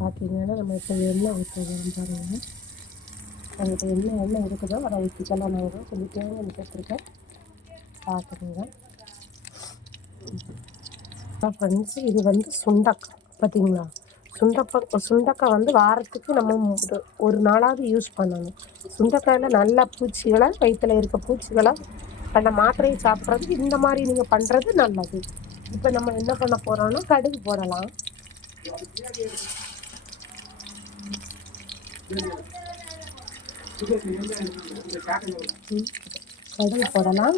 பார்த்தீங்கன்னா நம்ம இப்போ எண்ணெய் ஊற்றுவோம் பாருங்கள். நம்மகிட்ட எண்ணெய் இருக்குதோ அதை ஊற்றிக்கலாம். நான் கொஞ்சம் தேங்காய் சேர்த்துருக்கேன், பார்த்துக்கோங்க ஃப்ரெண்ட்ஸ். இது வந்து சுண்டக்காய் பார்த்தீங்களா? சுண்டக்காய் வந்து வாரத்துக்கு நம்ம ஒரு நாளாவது யூஸ் பண்ணணும். சுண்டக்காயில் நல்ல பூச்சிகளை, வயிற்றில் இருக்க பூச்சிகளை அந்த மாத்திரையை சாப்பிட்றது இந்த மாதிரி நீங்கள் பண்ணுறது நல்லது. இப்போ நம்ம என்ன பண்ண போகிறோம்னா கடுகு போடலாம். கடுகு போடலாம்.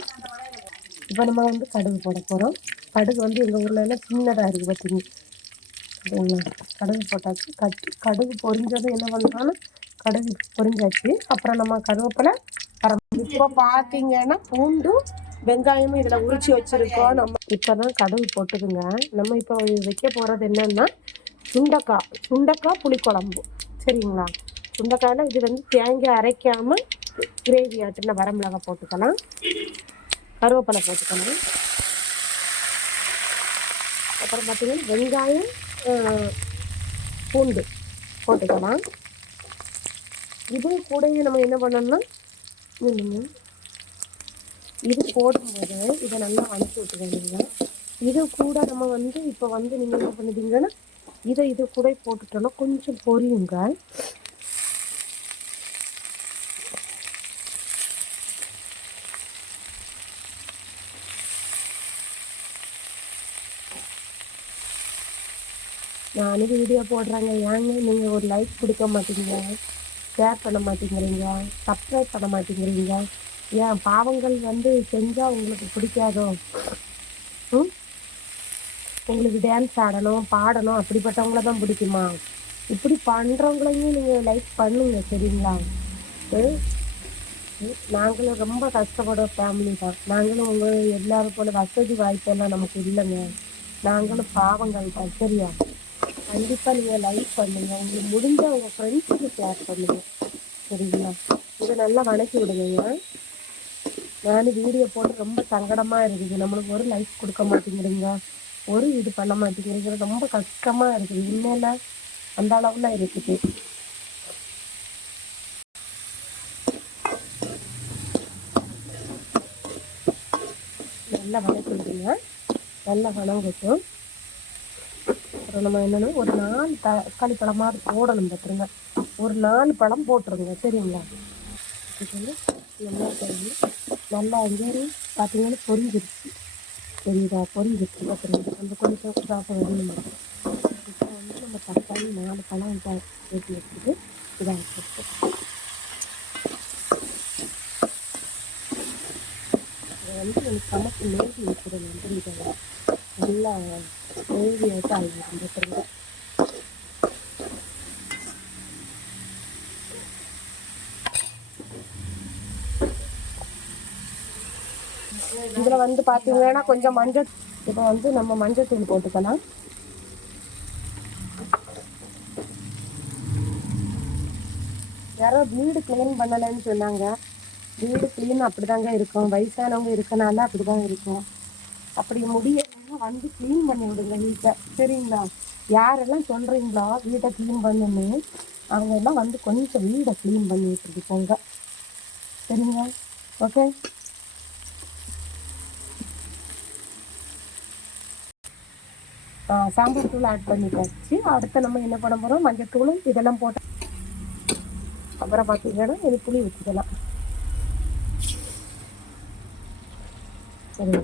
இப்போ நம்ம வந்து கடுகு போட போகிறோம். கடுகு வந்து எங்கள் ஊரில் எல்லாம் சின்னதாக இருக்குது பார்த்தீங்க. கடுகு போட்டாச்சு. கடுகு பொரிஞ்சதும் என்ன பண்ணுறோன்னா, கடுகு பொரிஞ்சாச்சு. அப்புறம் நம்ம கருவேப்பிலை இப்போ பார்த்தீங்கன்னா பூண்டும் வெங்காயமும் இதில் உரிச்சு வச்சுருக்கோம். நம்ம இப்போ தான் கடுகு போட்டுதுங்க. நம்ம இப்போ வைக்க போகிறது என்னன்னா சுண்டக்காய் புளிக்குழம்பு. சரிங்களா? சுண்டக்காயில் இது வந்து தேங்காய் அரைக்காமல் கிரேவி ஆட்டுல வரமிளகாய் போட்டுக்கலாம், கருவேப்பிலை போட்டுக்கலாம். அப்புறம் பார்த்தீங்கன்னா வெங்காயம் பூண்டு போட்டுக்கலாம். இது கூடயே நம்ம என்ன பண்ணோம்னா, இது போடும்போது இதை நல்லா வணக்கி விட்டுக்கோங்க. இது கூட நம்ம வந்து இப்போ வந்து நீங்கள் என்ன பண்ணுறீங்கன்னா, இது கூட போட்டுட்டோன்னா கொஞ்சம் பொரியுங்க. நானும் வீடியோ போடுறாங்க, ஏங்க நீங்கள் ஒரு லைக் கொடுக்க மாட்டீங்க, ஷேர் பண்ண மாட்டேங்கிறீங்க, சப்ஸ்கிரைப் பண்ண மாட்டேங்கிறீங்க? ஏன் பாவங்கள் வந்து செஞ்சால் உங்களுக்கு பிடிக்காதோ? உங்களுக்கு டான்ஸ் ஆடணும், பாடணும், அப்படிப்பட்டவங்கள தான் பிடிக்குமா? இப்படி பண்ணுறவங்களையும் நீங்கள் லைக் பண்ணுங்க, சரிங்களா? நாங்களும் ரொம்ப கஷ்டப்படுற ஃபேமிலி தான். நாங்களும் உங்கள் எல்லாரும் போல வசதி வாய்ப்பெல்லாம் நமக்கு இல்லைங்க. நாங்களும் பாவங்கள் தான், சரியா? கண்டிப்பாக நீங்கள் லைக் பண்ணுங்க, உங்களுக்கு முடிஞ்ச உங்கள் ஃப்ரெண்ட்ஸுக்கு ஷேர் பண்ணுங்க, சரிங்களா? இதை நல்லா வணக்கி விடுங்க. நானும் வீடியோ போட்டு ரொம்ப சங்கடமாக இருக்குது. நம்மளுக்கு ஒரு லைக் கொடுக்க மாட்டேங்கிறீங்க, ஒரு இது பண்ண மாட்டேங்கிறீங்க, ரொம்ப கஷ்டமாக இருக்குது. உண்மையில அந்த அளவில் இருக்குது. நல்லா வணக்கி விடுங்க, நல்லா வணங்கட்டும். அப்புறம் நம்ம என்னென்னா ஒரு 4 தக்காளி பழமாக போடணும் பார்த்துருங்க. ஒரு 4 பழம் போட்டுருங்க, சரிங்களா? நல்லா அங்கேயே பார்த்தீங்கன்னா பொரிஞ்சிருச்சு, சரிதா? பொரிஞ்சிருச்சு பார்த்துருங்க. அந்த கொஞ்சம் சாப்பிட வேணும். இப்போ வந்து நம்ம தக்காளி 4 பழம் ஊற்றி வச்சுட்டு இதாக வச்சுட்டு இதை வந்து எனக்கு சமைச்சு மேகி வச்சுருவேன், புரியுதுங்க? நல்லா கிரேவியாட்டு ஆகிடும் பார்த்துருங்க. இதில் வந்து பார்த்தீங்கன்னா கொஞ்சம் மஞ்சள், இப்போ வந்து நம்ம மஞ்சள் தூள் போட்டுக்கலாம். யாரோ வீடு க்ளீன் பண்ணலைன்னு சொன்னாங்க. வீடு க்ளீன் அப்படிதாங்க இருக்கும், வயசானவங்க இருக்கனால அப்படிதான் இருக்கும். அப்படி முடியலைன்னா வந்து க்ளீன் பண்ணி விடுங்க வீட்டை, சரிங்களா? யாரெல்லாம் சொல்கிறீங்களோ வீட்டை க்ளீன் பண்ணுன்னு, அவங்க எல்லாம் வந்து கொஞ்சம் வீடை க்ளீன் பண்ணி விட்டுட்டு போங்க, சரிங்களா? ஓகே. சாம்பார் தூள் ஆட் பண்ணிட்டாச்சு. அடுத்து நம்ம என்ன பண்ண போகிறோம், மஞ்சள் தூள் இதெல்லாம் போட்டு அப்புறம் பார்த்தீங்கன்னா இது புளி ஊற்றிக்கலாம், சரி?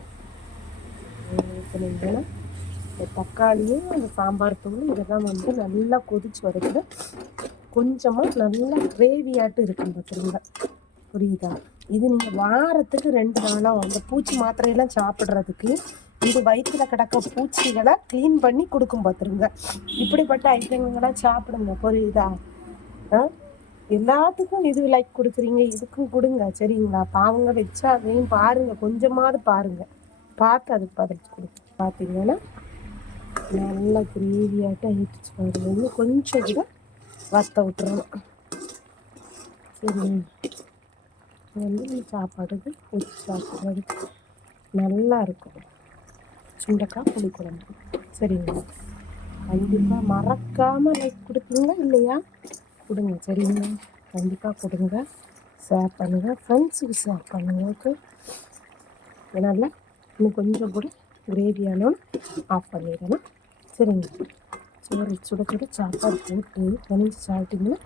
ஊற்றினீங்கன்னா இந்த தக்காளியும் அந்த சாம்பார் தூள் இதெல்லாம் வந்து நல்லா கொதிச்சு வருது. கொஞ்சமாக நல்லா கிரேவியாட்டு இருக்கும் பார்த்துருங்க, புரியுதா? இது நீங்கள் வாரத்துக்கு 2 நாளாக அந்த பூச்சி மாத்திரையெல்லாம் சாப்பிட்றதுக்கு இது வயிற்றில் கிடக்க பூச்சிகளை க்ளீன் பண்ணி கொடுக்கும் பார்த்துருங்க. இப்படிப்பட்ட ஐட்டங்களாம் சாப்பிடுங்க, புரியுதா? எல்லாத்துக்கும் இது லைக் கொடுக்குறீங்க, இதுக்கும் கொடுங்க, சரிங்களா? பாவங்க வச்சா அதையும் பாருங்க, கொஞ்சமாவது பாருங்க, பார்த்து அதுக்கு பதச்சு கொடுங்க. பார்த்தீங்கன்னா நல்லா கிரேவியாட்ட ஆயிடுச்சு பாருங்க. இன்னும் கொஞ்சம் கூட வத்த விட்டுறணும், சரி? வந்து சாப்பாடுக்கு ஊற்றி சாப்பிட்றதுக்கு நல்லா இருக்கும் சுண்டக்காய் புளிக்குழம்பு, சரிங்களா? கண்டிப்பாக மறக்காமல் லைக் கொடுப்பீங்க இல்லையா? கொடுங்க சரிங்களா? கண்டிப்பாக கொடுங்க, ஷேர் பண்ணுங்கள், ஃப்ரெண்ட்ஸுக்கு ஷேர் பண்ணுங்கள். ஓகே, அதனால் இன்னும் கொஞ்சம் கூட கிரேவியானாலும் ஆஃப் பண்ணிடணும் சரிங்க. சோறு சுட சுட சாப்பாடு போட்டு கணிஞ்சு சாப்பிட்டிங்கன்னா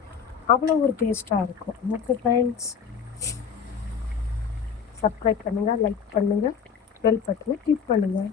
அவ்வளோ ஒரு டேஸ்ட்டாக இருக்கும். ஓகே ஃப்ரெண்ட்ஸ், சப்ஸ்கிரைப் பண்ணுங்கள், லைக் பண்ணுங்கள், பெல் பட்டனை கிளிக் பண்ணுங்கள்.